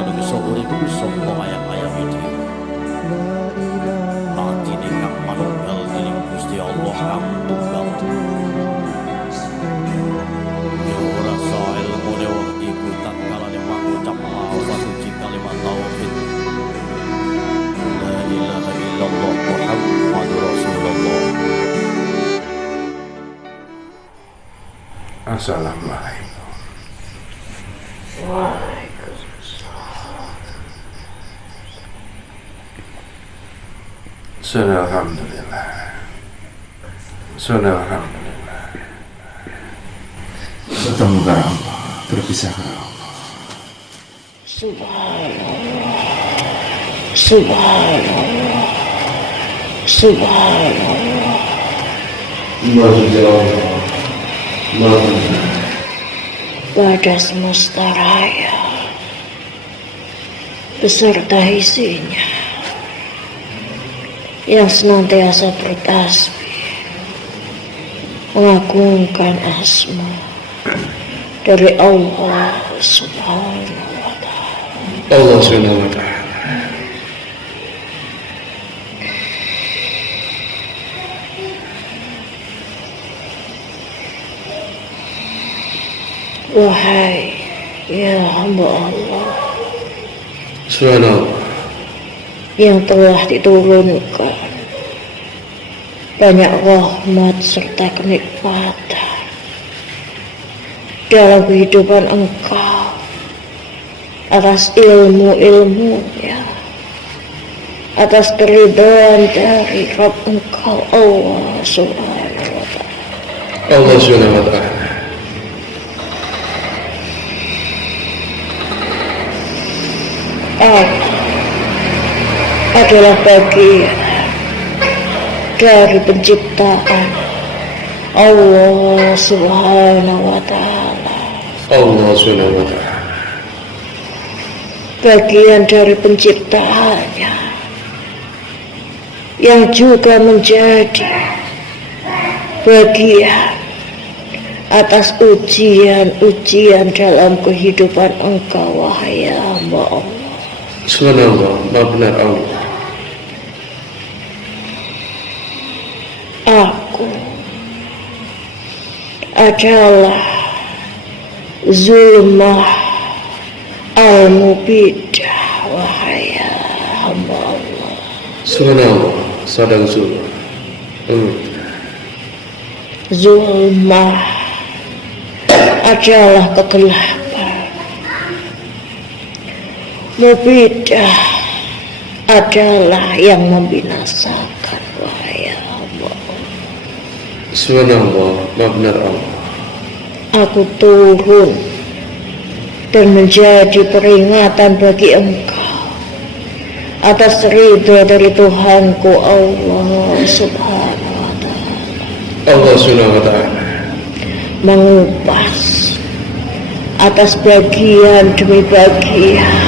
manungsa urip saka ayam-ayam iki. Latine kang manunggal dening Gusti Allah kang tunggal. Ya ora sae ilmune wong iku tatkalane mangucap lafaz suci kalimat tauhid. La ilaha illallah Muhammadur Rasulullah. Assalamualaikum. Alhamdulillah. Alhamdulillah. Bertemu kepada Allah, berpisah kepada Allah. Subhanallah. Subhanallah. Subhanallah. Pada semesta raya beserta isinya yang senantiasa bertasbih mengagungkan asma dari Allah Subhanahu wa ta'ala. Allah Subhanahu wa ta'ala. Wahai ya hamba Allah Subhanallah. yang telah diturunkan banyak rahmat serta kenikmatan dalam kehidupan engkau atas ilmu-ilmunya, atas keridhaan dari Rabb engkau Allah Subhanahu wa ta'ala. Allah Subhanahu wa ta'ala. Aku adalah bagian dari penciptaan Allah Subhanahu wa ta'ala, Allah Subhanahu wa ta'ala. bagian dari penciptaannya yang juga menjadi bagian atas ujian-ujian dalam kehidupan engkau wahai hamba Allah. Subhanallah, maha benar Allah. Aku adalah Zulmah Al-Mubidah wahai hamba Allah. Subhanallah, sadang zulmah. Zulmah adalah kegelapan, Mubidah adalah yang membinasakan wahai hamba Allah. Subhanallah, maha benar Allah. Aku turun dan menjadi peringatan bagi engkau atas ridho dari Tuhanku Allah Subhanahu wa ta'ala, Allah Subhanahu wa ta'ala. mengupas atas bagian demi bagian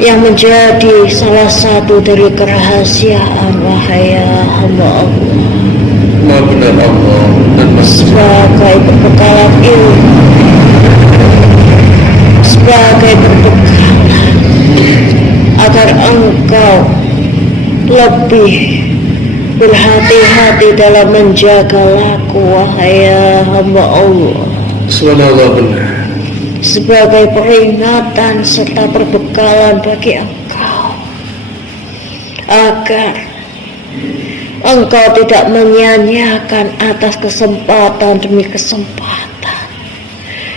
yang menjadi salah satu dari kerahasiaan wahai hamba Allah, Maha benar Allah dan sebagai perbekalan ilmu, sebagai perbekalan agar engkau lebih berhati-hati dalam menjaga laku wahai hamba Allah, Subhanallah benar. sebagai peringatan serta perbekalan bagi engkau agar engkau tidak menyia-nyiakan atas kesempatan demi kesempatan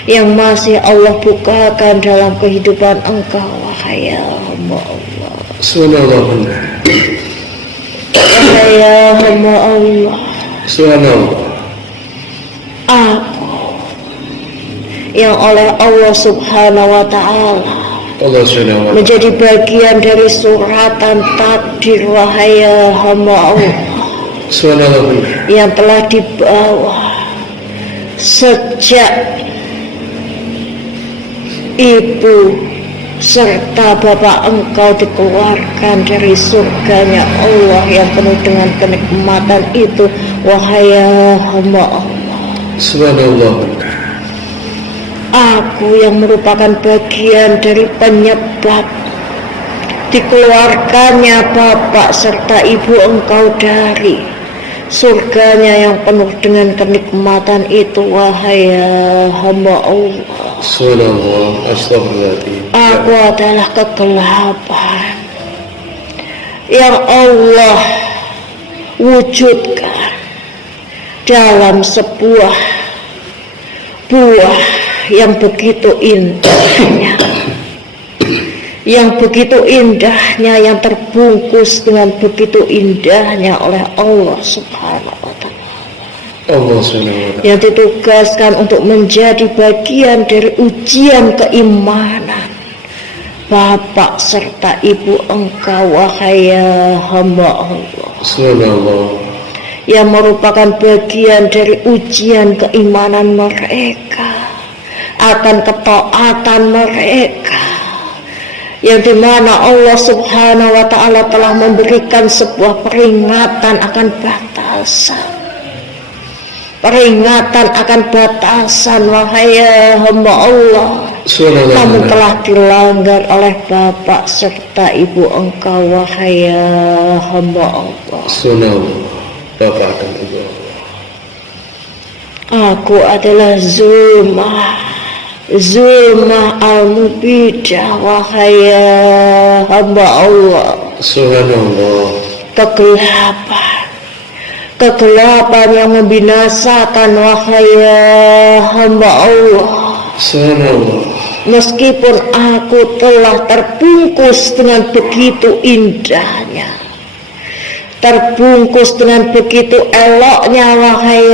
yang masih Allah bukakan dalam kehidupan engkau wahai hamba Allah. Subhanallah benar. Wahai hamba Allah, Subhanallah. aku yang oleh Allah Subhanahu wa ta'ala Allah Subhanahu wa ta'ala. menjadi bagian dari suratan takdir wahai hamba Allah Subhanallah benar. yang telah dibawa sejak ibu serta bapak engkau dikeluarkan dari surganya Allah yang penuh dengan kenikmatan itu wahai hamba Allah. Subhanallah benar. Aku yang merupakan bagian dari penyebab dikeluarkannya bapak serta ibu engkau dari surganya yang penuh dengan kenikmatan itu, wahai hamba Allah. Subhanallah, astagfirullahaladzim. Aku adalah kegelapan yang Allah wujudkan dalam sebuah buah yang begitu indahnya, yang begitu indahnya, yang terbungkus dengan begitu indahnya oleh Allah Subhanahu wa Ta'ala, Allah Subhanahu wa Ta'ala, yang ditugaskan untuk menjadi bagian dari ujian keimanan bapak serta ibu engkau, wahai hamba Allah. Subhanallah, Yang merupakan bagian dari ujian keimanan mereka akan ketaatan mereka, yang dimana Allah Subhanahu wa Ta'ala telah memberikan sebuah peringatan akan batasan, peringatan akan batasan, wahai hamba Allah. Namun telah dilanggar oleh bapak serta ibu engkau, wahai hamba Allah. Subhanallah, bapak dan ibu Allah. Aku adalah Zulmah al-Mubidah, wahai hamba Allah. Subhanallah, Kegelapan yang membinasakan, wahai hamba Allah. Subhanallah, Meskipun aku telah terbungkus dengan begitu indahnya, terbungkus dengan begitu eloknya, wahai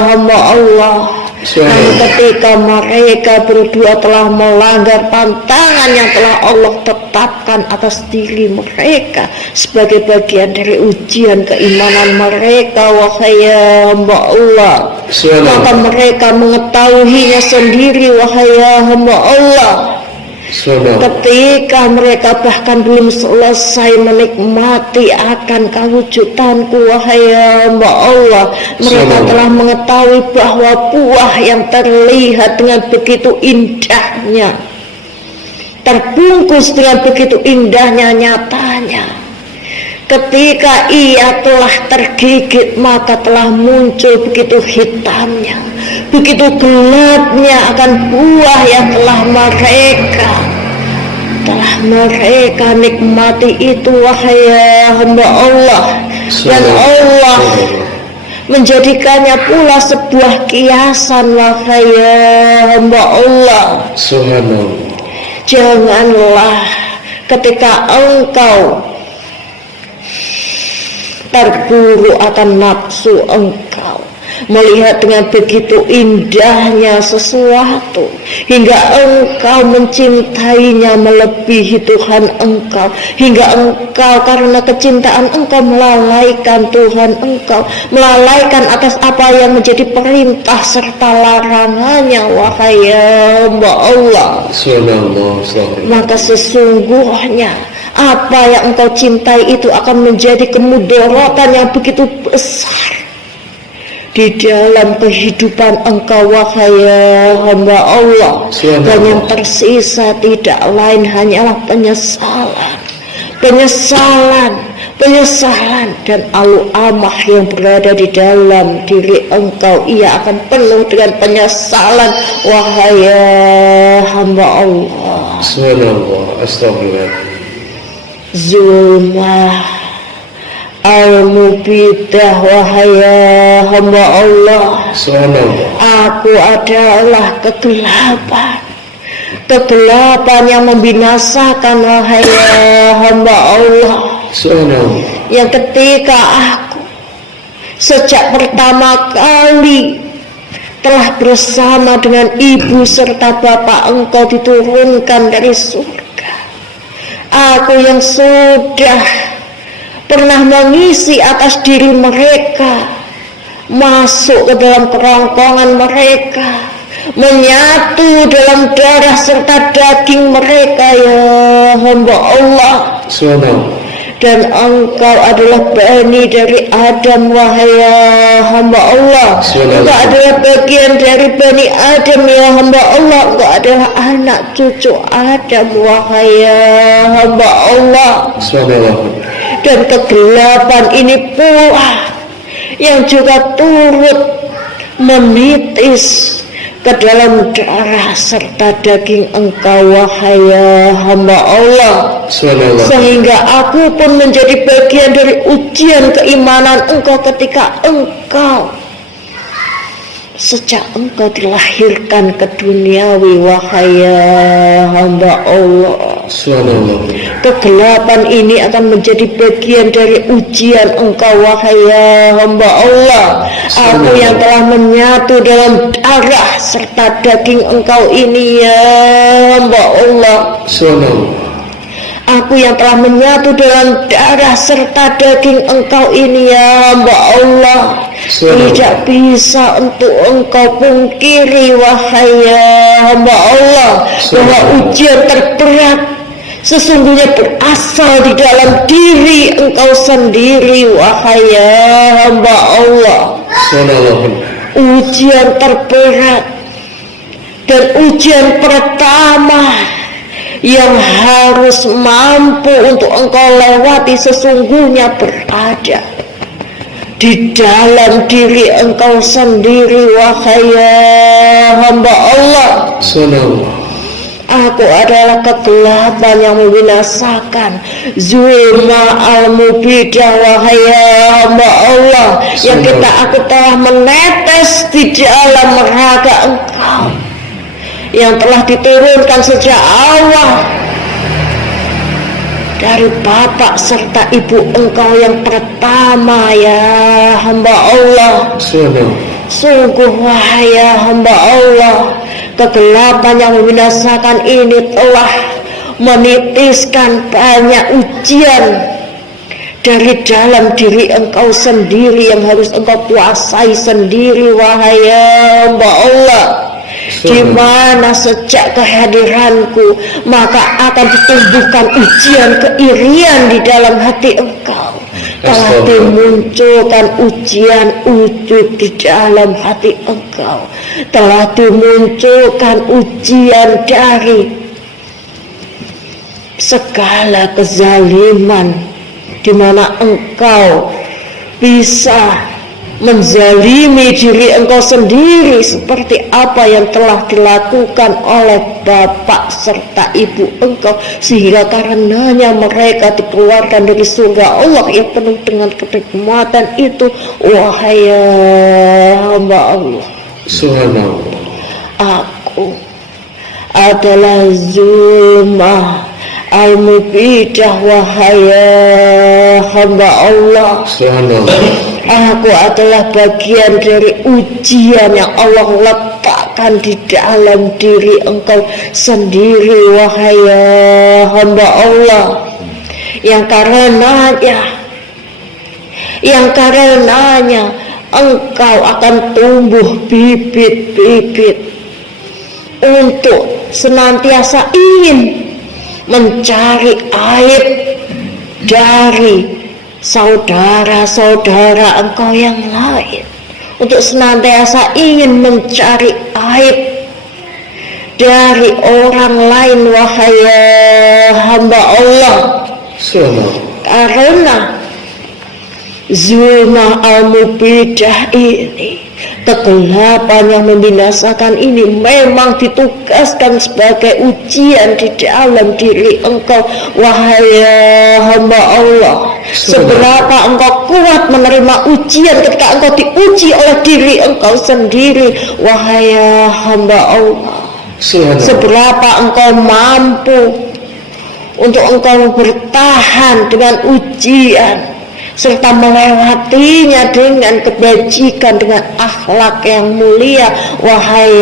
hamba Allah. Namun ketika mereka berdua telah melanggar pantangan yang telah Allah tetapkan atas diri mereka sebagai bagian dari ujian keimanan mereka, wahai hamba Allah, maka mereka mengetahuinya sendiri, wahai hamba Allah. Ketika mereka bahkan belum selesai menikmati akan kewujudanku, wahai hamba Allah, mereka telah mengetahui bahwa buah yang terlihat dengan begitu indahnya, terbungkus dengan begitu indahnya, nyatanya ketika ia telah tergigit maka telah muncul begitu hitamnya, begitu gelapnya akan buah yang telah mereka nikmati itu, wahai hamba Allah. Dan Allah menjadikannya pula sebuah kiasan, wahai hamba Allah. Subhanallah, Janganlah ketika engkau terburu akan nafsu engkau melihat dengan begitu indahnya sesuatu hingga engkau mencintainya melebihi Tuhan engkau, hingga engkau karena kecintaan engkau melalaikan Tuhan engkau, melalaikan atas apa yang menjadi perintah serta larangannya, wahai hamba Allah. Maka sesungguhnya apa yang engkau cintai itu akan menjadi kemudaratan yang begitu besar di dalam kehidupan engkau, wahai hamba Allah. Dan yang tersisa tidak lain hanyalah penyesalan dan alu-amah yang berada di dalam diri engkau. Ia akan penuh dengan penyesalan, wahai hamba Allah. Subhanallah, astagfirullah. Zulmah al-Mubidah, wahai hamba Allah. Aku adalah kegelapan yang membinasakan, wahai hamba Allah. Yang ketika aku sejak pertama kali telah bersama dengan ibu serta bapak engkau diturunkan dari surga, aku yang sudah pernah mengisi atas diri mereka, masuk ke dalam kerongkongan mereka, menyatu dalam darah serta daging mereka, ya hamba Allah. dan engkau adalah bani dari Adam, wahai hamba Allah. Engkau adalah bagian dari bani Adam, ya hamba Allah. Engkau adalah anak cucu Adam, wahai hamba Allah. Dan kegelapan ini pula yang juga turut menitis ke dalam darah serta daging engkau, wahai hamba Allah. Sehingga aku pun menjadi bagian dari ujian keimanan engkau ketika engkau sejak engkau dilahirkan ke duniawi, wahai hamba Allah. Kegelapan ini akan menjadi bagian dari ujian engkau, wahai hamba Allah. Aku yang telah menyatu dalam darah serta daging engkau ini, ya hamba Allah. Aku yang telah menyatu dalam darah serta daging engkau ini, ya hamba Allah. Tidak bisa untuk engkau pungkiri, wahai hamba Allah, bahwa ujian terberat sesungguhnya berasal di dalam diri engkau sendiri, wahai hamba Allah. Ujian terberat dan ujian pertama yang harus mampu untuk engkau lewati sesungguhnya berada di dalam diri engkau sendiri, wahai hamba Allah. Aku adalah kegelapan yang membinasakan, zulma al-mubidah, wahai hamba Allah, yang aku telah menetes di dalam neraka engkau yang telah diturunkan sejak awal dari bapak serta ibu engkau yang pertama, ya hamba Allah. Sungguh, wahai hamba Allah, kegelapan yang membinasakan ini telah menitiskan banyak ujian dari dalam diri engkau sendiri yang harus engkau kuasai sendiri, wahai hamba Allah. Di mana sejak kehadiranku maka akan ditumbuhkan ujian keirian di dalam hati engkau. Telah dimunculkan ujian ujub di dalam hati engkau. Telah dimunculkan ujian dari segala kezaliman, di mana engkau bisa menzalimi diri engkau sendiri seperti apa yang telah dilakukan oleh bapak serta ibu engkau, sehingga karenanya mereka dikeluarkan dari surga Allah yang penuh dengan kenikmatan itu, wahai hamba Allah. Subhanallah. Aku adalah zulma al-mubidah, wahai hamba Allah. Subhanallah. Aku adalah bagian dari ujian yang Allah letakkan di dalam diri engkau sendiri, wahai hamba Allah, yang karenanya engkau akan tumbuh bibit-bibit untuk senantiasa ingin mencari aib dari saudara-saudara engkau yang lain, untuk senantiasa ingin mencari aib dari orang lain, wahai hamba Allah. Karena zulma al-mubidah ini, kegelapan yang membinasakan ini memang ditugaskan sebagai ujian di dalam diri engkau, wahai hamba Allah. Seberapa engkau kuat menerima ujian ketika engkau diuji oleh diri engkau sendiri, wahai hamba Allah. Seberapa engkau mampu untuk engkau bertahan dengan ujian serta melewatinya dengan kebajikan, dengan akhlak yang mulia, wahai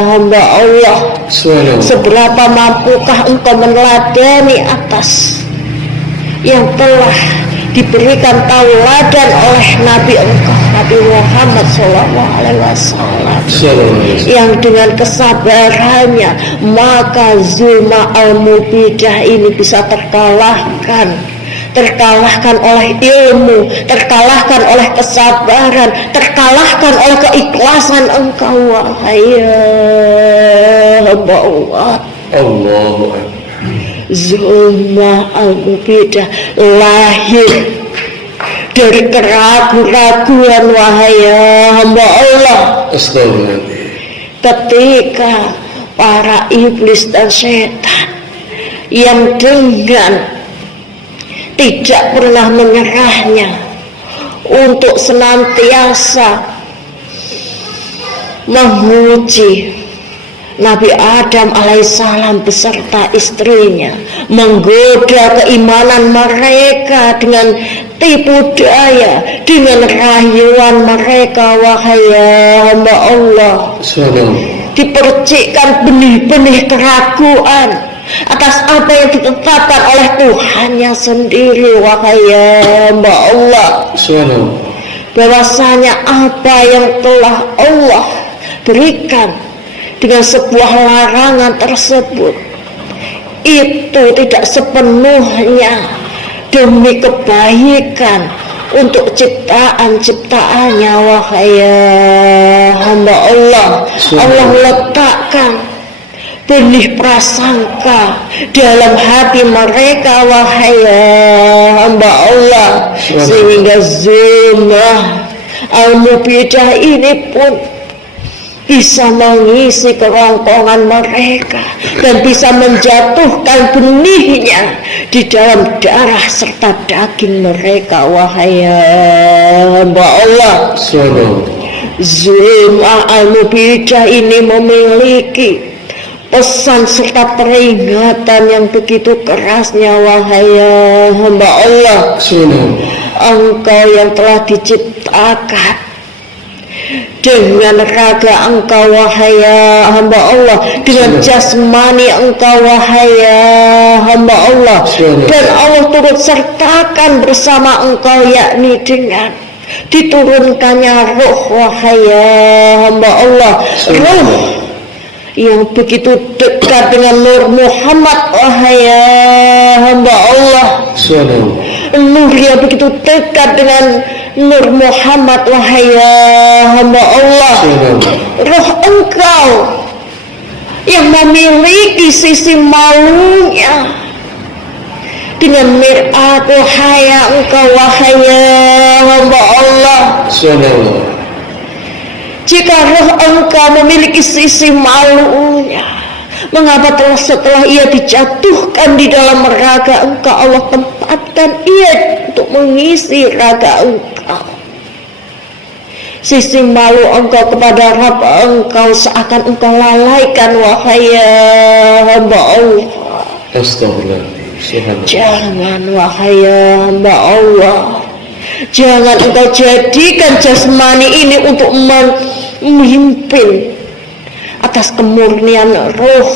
hamba Allah. Seberapa mampukah engkau meneladani atas yang telah diberikan tauladan oleh Nabi engkau, Nabi Muhammad SAW, yang dengan kesabarannya maka zulma al-mubidah ini bisa terkalahkan terkalahkan oleh ilmu, terkalahkan oleh kesabaran, terkalahkan oleh keikhlasan engkau wahai hamba Allah. Allahu Akbar. Zulma al-Mubidah lahir dari keraguan-raguan wahai hamba Allah. Astagfirullahaladzim. Ketika para iblis dan setan yang dengan tidak pernah menyerahnya untuk senantiasa menguji Nabi Adam alaihissalam beserta istrinya, menggoda keimanan mereka dengan tipu daya, dengan rayuan mereka wahai hamba Allah. Dipercikkan benih-benih keraguan atas apa yang ditetapkan oleh Tuhannya sendiri wahai hamba Allah. Bahwasanya apa yang telah Allah berikan dengan sebuah larangan tersebut itu tidak sepenuhnya demi kebaikan untuk ciptaan-ciptaannya wahai hamba Allah. Allah letakkan benih prasangka dalam hati mereka wahai hamba Allah, sehingga Zulma al-Mubidah ini pun bisa mengisi kerongkongan mereka dan bisa menjatuhkan benihnya di dalam darah serta daging mereka wahai hamba Allah. Zulma al-Mubidah ini memiliki pesan serta peringatan yang begitu kerasnya wahai hamba Allah. Engkau yang telah diciptakan dengan raga engkau wahai hamba Allah, dengan jasmani engkau wahai hamba Allah, dan Allah turut sertakan bersama engkau yakni dengan diturunkannya ruh wahai hamba Allah, ruh yang begitu dekat dengan Nur Muhammad wahai hamba Allah, nur yang begitu dekat dengan Nur Muhammad wahai hamba Allah. Roh engkau yang memiliki sisi malunya dengan mir'at wahai engkau wahai hamba Allah. Jika roh engkau memiliki sisi malunya, mengapa setelah ia dijatuhkan di dalam raga engkau, Allah tempatkan ia untuk mengisi raga engkau? Sisi malu engkau kepada Rabb engkau seakan engkau lalaikan wahai hamba Allah. Astagfirullahaladzim. Jangan wahai hamba Allah, jangan engkau jadikan jasmani ini untuk memimpin atas kemurnian roh,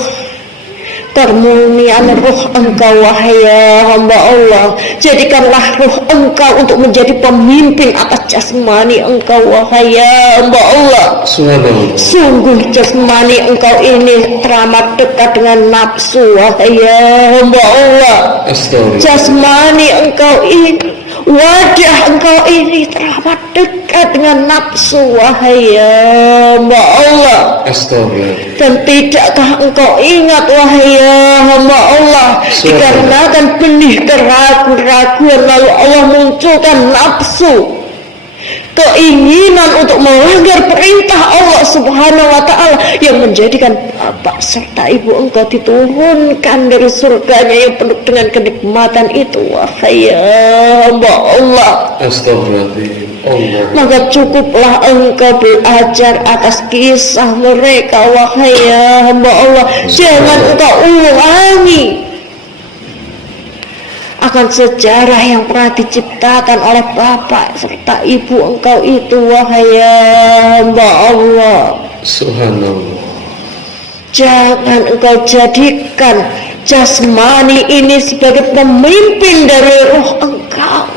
kemurnian roh engkau wahai hamba Allah. Jadikanlah roh engkau untuk menjadi pemimpin atas jasmani engkau wahai hamba Allah. Sungguh jasmani engkau ini teramat dekat dengan nafsu wahai hamba Allah. Jasmani engkau ini, wajah engkau ini teramat dekat dengan nafsu wahai hamba Allah. Dan tidakkah engkau ingat wahai hamba Allah, dikarenakan benih keraguan lalu Allah munculkan nafsu, keinginan untuk melanggar perintah Allah Subhanahu wa ta'ala, yang menjadikan bapak serta ibu engkau diturunkan dari surganya yang penuh dengan kenikmatan itu wahai hamba Allah. Astagfirullahaladzim. Maka cukuplah engkau belajar atas kisah mereka wahai hamba Allah. Jangan engkau ulangi akan sejarah yang pernah diciptakan oleh bapak serta ibu engkau itu wahai hamba Allah. Subhanallah. Jangan engkau jadikan jasmani ini sebagai pemimpin dari roh engkau.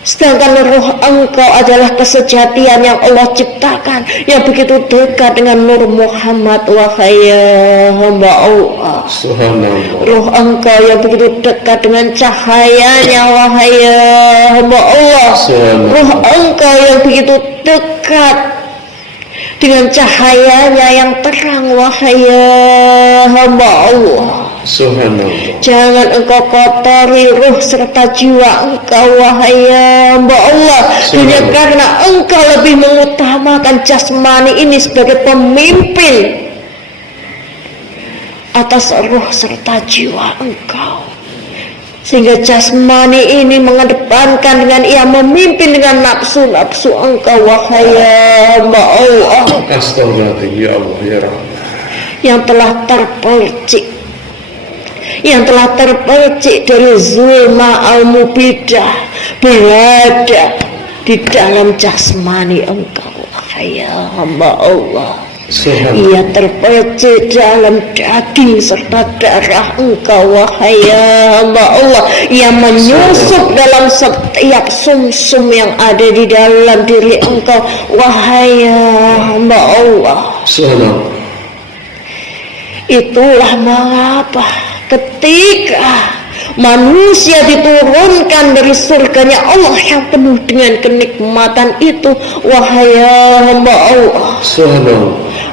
Sedangkan ruh engkau adalah kesejatian yang Allah ciptakan, yang begitu dekat dengan Nur Muhammad. Wahai hamba Allah, Subhanallah. ruh engkau yang begitu dekat dengan cahayanya. Wahai hamba Allah, ruh engkau yang begitu dekat dengan cahayanya yang terang. Wahai hamba Allah, Subhanallah. jangan engkau kotori ruh serta jiwa engkau. Wahai hamba Allah, hanya karena engkau lebih mengutamakan jasmani ini sebagai pemimpin atas ruh serta jiwa engkau, sehingga jasmani ini mengedepankan dengan ia memimpin dengan nafsu-nafsu engkau. Wahai hamba Allah, Astagfirullahaladzim, ya Allah, ya Rahman, yang telah terpercik, yang telah terpercik dari zulma al-mubidah, berada di dalam jasmani engkau. Wahai hamba Allah, ia terpercik dalam daging serta darah engkau. Wahai hamba Allah, ia menyusup dalam setiap sumsum yang ada di dalam diri engkau. Wahai hamba Allah, itulah mengapa ketika manusia diturunkan dari surganya Allah yang penuh dengan kenikmatan itu, wahai hamba Allah,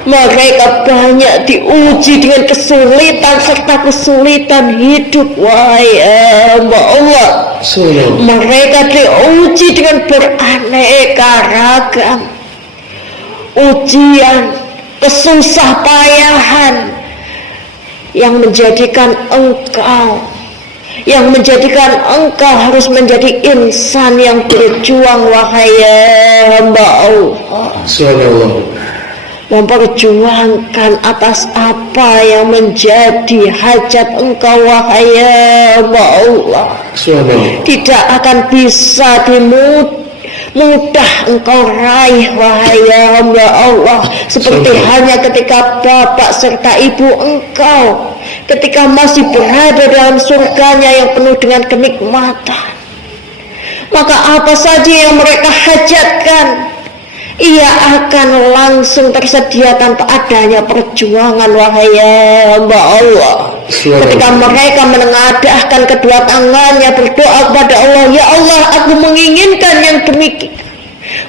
mereka banyak diuji dengan kesulitan serta kesulitan hidup. Wahai hamba Allah, mereka diuji dengan beraneka ragam ujian, kesusah payahan yang menjadikan engkau harus menjadi insan yang berjuang. Wahai hamba Allah, memperjuangkan atas apa yang menjadi hajat engkau. Wahai hamba Allah, tidak akan bisa mudah engkau raih. Wahai hamba Allah, seperti hanya ketika bapak serta ibu engkau ketika masih berada dalam surganya yang penuh dengan kenikmatan, maka apa saja yang mereka hajatkan ia akan langsung tersedia tanpa adanya perjuangan. Wahai hamba Allah, ketika mereka menengadahkan kedua tangannya berdoa kepada Allah, ya Allah, aku menginginkan yang demikian,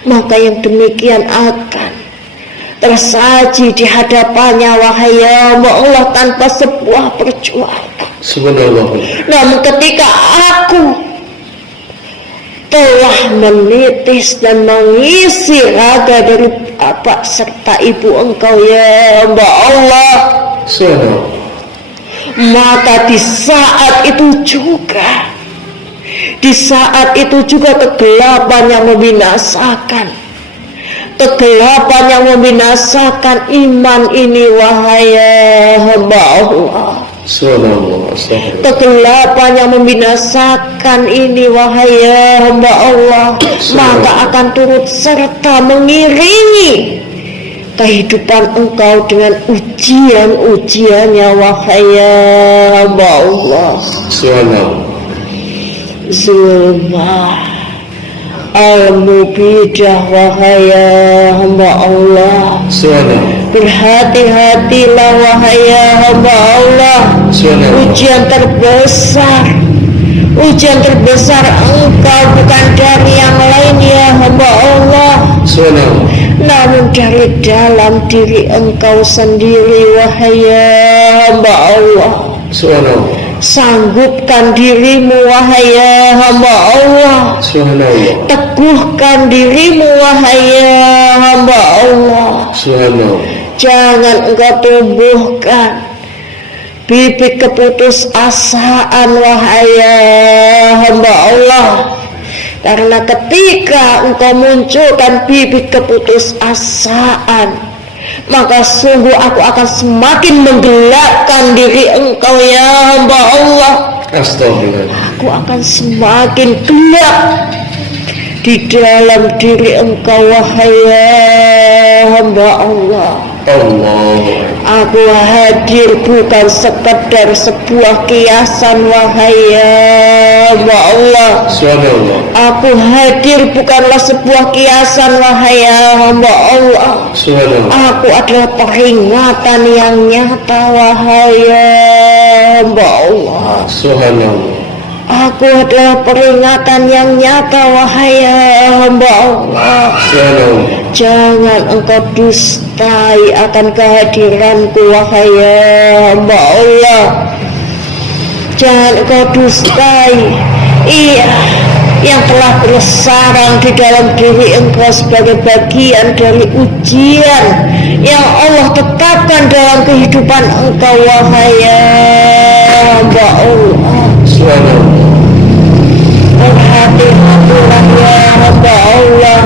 maka yang demikian akan tersaji di hadapannya. Wahai hamba Allah, tanpa sebuah perjuangan. Namun ketika aku telah menitis dan mengisi raga dari bapak serta ibu engkau, ya hamba Allah, maka di saat itu juga kegelapan yang membinasakan iman ini. Wahai hamba Allah, kegelapan yang membinasakan ini, wahai hamba Allah, maka akan turut serta mengiringi kehidupan engkau dengan ujian-ujiannya. Wahai hamba Allah, zulma al-mubidah. Wahai hamba Allah, berhati-hatilah. Wahai hamba Allah, ujian terbesar engkau bukan dari yang lain, ya hamba Allah, namun dari dalam diri engkau sendiri. Wahai hamba Allah, sanggupkan dirimu. Wahai hamba Allah, teguhkan dirimu. Wahai hamba Allah, jangan engkau tumbuhkan bibit keputusasaan. Wahai hamba Allah, karena ketika engkau munculkan bibit keputusasaan, maka sungguh aku akan semakin menggelapkan diri engkau, ya hamba Allah. Aku akan semakin gelap di dalam diri engkau. Wahai hamba Allah, Aku hadir bukan sekedar sebuah kiasan, wahai hamba Allah. Subhanallah. Aku hadir bukanlah sebuah kiasan, wahai hamba Allah. Subhanallah. Aku adalah peringatan yang nyata, wahai hamba Allah. Subhanallah. Aku adalah peringatan yang nyata, wahai hamba Allah. Subhanallah. Jangan engkau dustai akan kehadiranku, wahai hamba Allah. Jangan engkau dustai, iya, yang telah bersarang di dalam diri engkau sebagai bagian dari ujian yang Allah tetapkan dalam kehidupan engkau, wahai hamba Allah. Subhanallah. Berhati-hatilah, ya hamba Allah.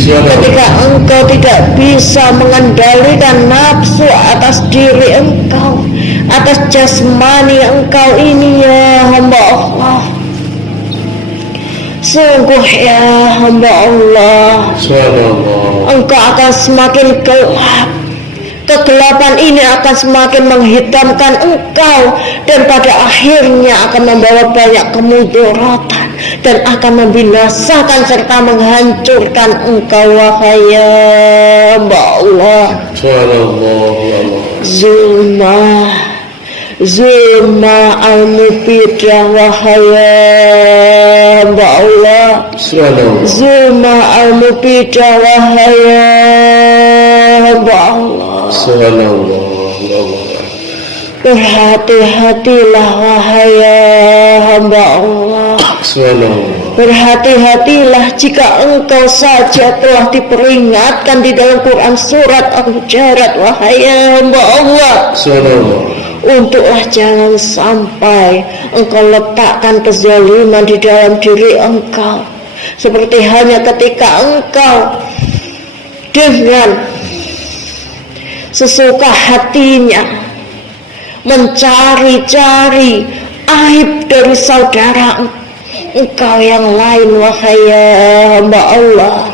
Ketika engkau tidak bisa mengendalikan nafsu atas diri engkau, atas jasmani engkau ini, ya hamba Allah. Sungguh ya hamba Allah, Subhanallah. engkau akan semakin gelap. Kegelapan ini akan semakin menghitamkan engkau, dan pada akhirnya akan membawa banyak kemudaratan dan akan membinasakan serta menghancurkan engkau, wahai hamba Allah. Subhanallah, ya Allah. Zulma al-mubidah, wahai hamba Allah. Subhanallah. Zulma al-mubidah, wahai hamba Allah. Subhanallah, ya Allah. Berhati-hatilah, wahai hamba Allah. Subhanallah. Berhati-hatilah jika engkau saja telah diperingatkan di dalam Quran surat Al-Hujurat, wahai hamba Allah. Subhanallah. Untuklah jangan sampai engkau letakkan kezaliman di dalam diri engkau, seperti hanya ketika engkau dengan sesuka hatinya mencari-cari aib dari saudara engkau yang lain, wahai hamba Allah.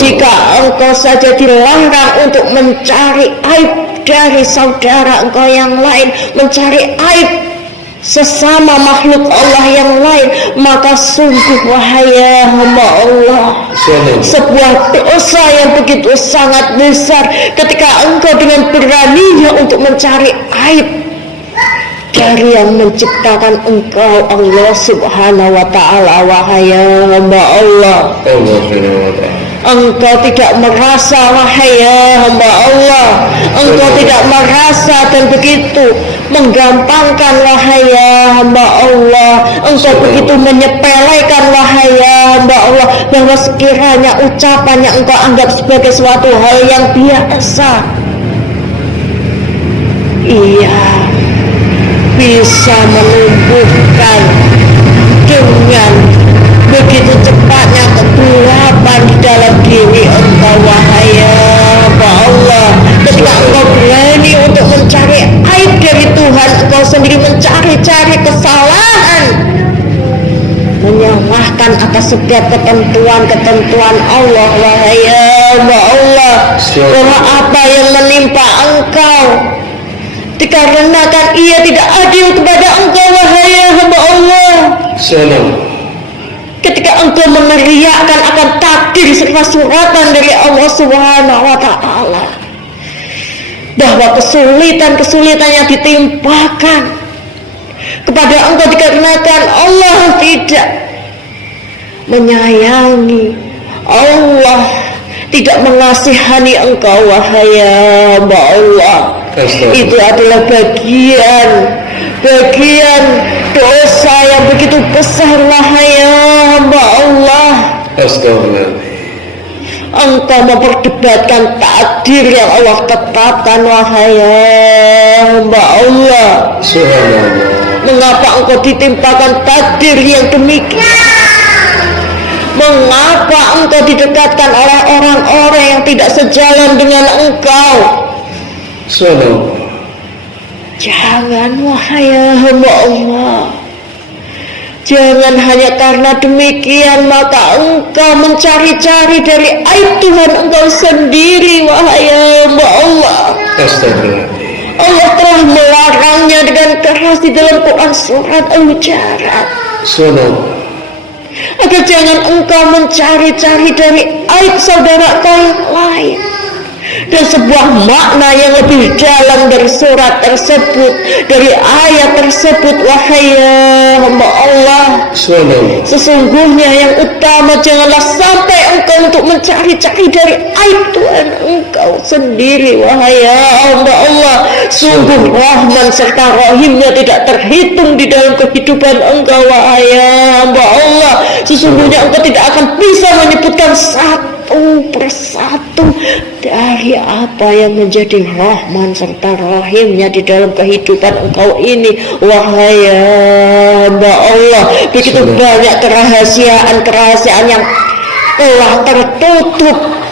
Jika engkau saja dilarang untuk mencari aib dari saudara engkau yang lain, mencari aib sesama makhluk Allah yang lain, maka sungguh, wahai hamba Allah, sebuah dosa yang begitu sangat besar ketika engkau dengan beraninya untuk mencari aib dari yang menciptakan engkau, Allah subhanahu wa ta'ala, wahai hamba Allah. Engkau tidak merasa, wahai hamba Allah, engkau tidak merasa dan begitu menggampangkan, wahai hamba Allah. Engkau begitu menyepelekan, wahai hamba Allah, bahwa sekiranya ucapan yang engkau anggap sebagai suatu hal yang biasa, iya, bisa menumbuhkan dengan begitu cepatnya kegelapan di dalam diri engkau, wahai hamba Allah. Ketika engkau berani untuk mencari aib dari Tuhan, engkau sendiri mencari-cari kesalahan, menyalahkan atas setiap ketentuan-ketentuan Allah, wahai hamba Allah, bahwa apa yang menimpa engkau dikarenakan ia tidak adil kepada engkau, wahai hamba Allah. Ketika engkau meneriakkan akan takdir serta suratan dari Allah subhanahu wa ta'ala, bahwa kesulitan-kesulitan yang ditimpakan kepada engkau dikarenakan Allah tidak menyayangi, Allah tidak mengasihani engkau, wahai hamba Allah. Itu adalah bagian dosa yang begitu besar, wahai hamba Allah. Engkau memperdebatkan takdir yang Allah tetapkan, wahai hamba Allah. Mengapa engkau ditimpakan takdir yang demikian? Mengapa engkau didekatkan oleh orang-orang yang tidak sejalan dengan engkau? Jangan, wahai hamba Allah, jangan hanya karena demikian maka engkau mencari-cari dari aib Tuhan engkau sendiri, wahai hamba Allah. Allah telah melarangnya dengan keras di dalam Quran surat Al-Hujurat. Agar jangan engkau mencari-cari dari aib saudara kau yang lain. Dan sebuah makna yang lebih dalam dari surat tersebut, dari ayat tersebut, wahai hamba Allah, sesungguhnya yang utama janganlah sampai engkau untuk mencari-cari dari aib Tuhan engkau sendiri, wahai hamba Allah. Sungguh rahman serta rahimnya tidak terhitung di dalam kehidupan engkau, wahai hamba Allah. Sesungguhnya engkau tidak akan bisa menyebutkan satu persatu dari apa yang menjadi rahman serta rahimnya di dalam kehidupan engkau ini, wahai hamba Allah. Begitu banyak kerahasiaan yang telah tertutup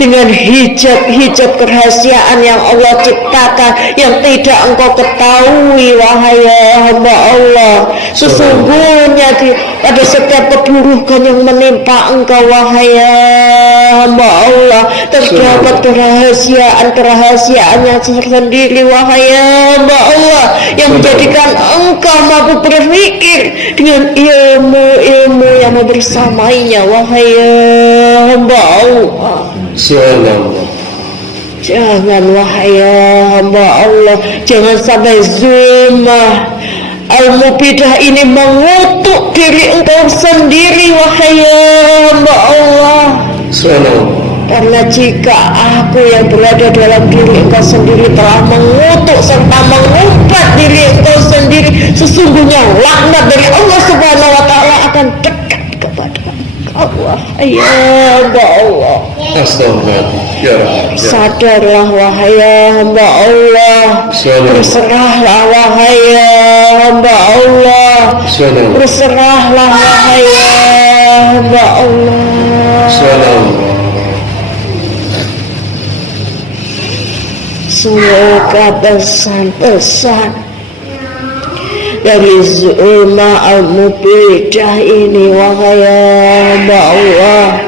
dengan hijab kerahasiaan yang Allah ciptakan yang tidak engkau ketahui, wahai hamba Allah. Sesungguhnya pada setiap keburukan yang menimpa engkau, wahai hamba Allah, terdapat kerahasiaan yang sendiri, wahai hamba Allah, yang menjadikan engkau mampu berpikir dengan ilmu yang bersamanya, wahai hamba Allah. Jangan, wahai hamba Allah, jangan sampai zulmah al-mubidah ini mengutuk diri engkau sendiri, wahai hamba Allah. Karena jika aku yang berada dalam diri engkau sendiri telah mengutuk serta mengumpat diri engkau sendiri, sesungguhnya laknat dari Allah Subhanahu wa Ta'ala akan dekat kepada Allah, hamba Allah. Sadarlah, wahai hamba Allah. Berserahlah, wahai hamba Allah. Berserahlah, wahai hamba Allah. Semoga pesan-pesan dari zulma al-mubidah ini, wahai hamba Allah,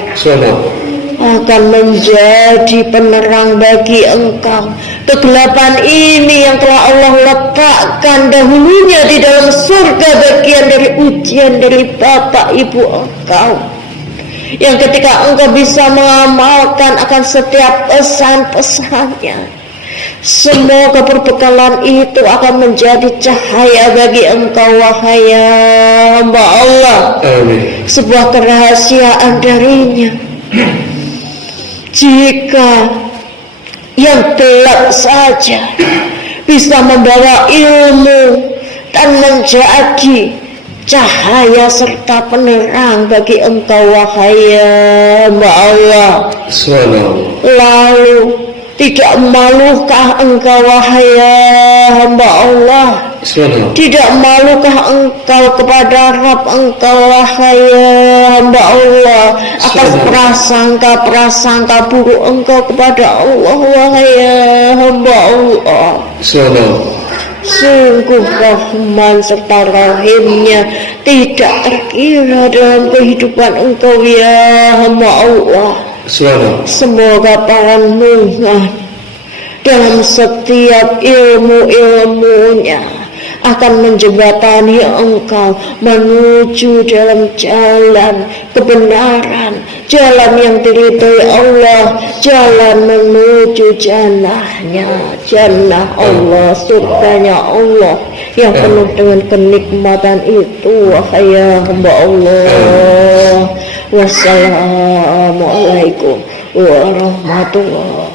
akan menjadi penerang bagi engkau. Kegelapan ini yang telah Allah letakkan dahulunya di dalam surga, bagian dari ujian dari bapak ibu engkau, yang ketika engkau bisa mengamalkan akan setiap pesan-pesannya, semoga perbekalan itu akan menjadi cahaya bagi engkau, wahai hamba Allah. Amin. Sebuah kerahasiaan darinya, jika yang gelap saja bisa membawa ilmu dan menjadi cahaya serta penerang bagi engkau, wahai hamba Allah. Lalu tidak malukah engkau, wahai hamba Allah? Tidak malukah engkau kepada Rabb engkau, wahai hamba Allah, atas prasangka buruk engkau kepada Allah, wahai hamba Allah? Sungguh rahman serta rahimnya tidak terkira dalam kehidupan engkau, ya hamba Allah. Semoga pandangan dalam setiap ilmu-ilmunya akan menjembatani engkau menuju dalam jalan kebenaran, jalan yang diridhoi Allah, jalan menuju jannahnya, jannah Allah, surganya Allah yang penuh dengan kenikmatan itu, wahai hamba Allah. Wassalamualaikum warahmatullahi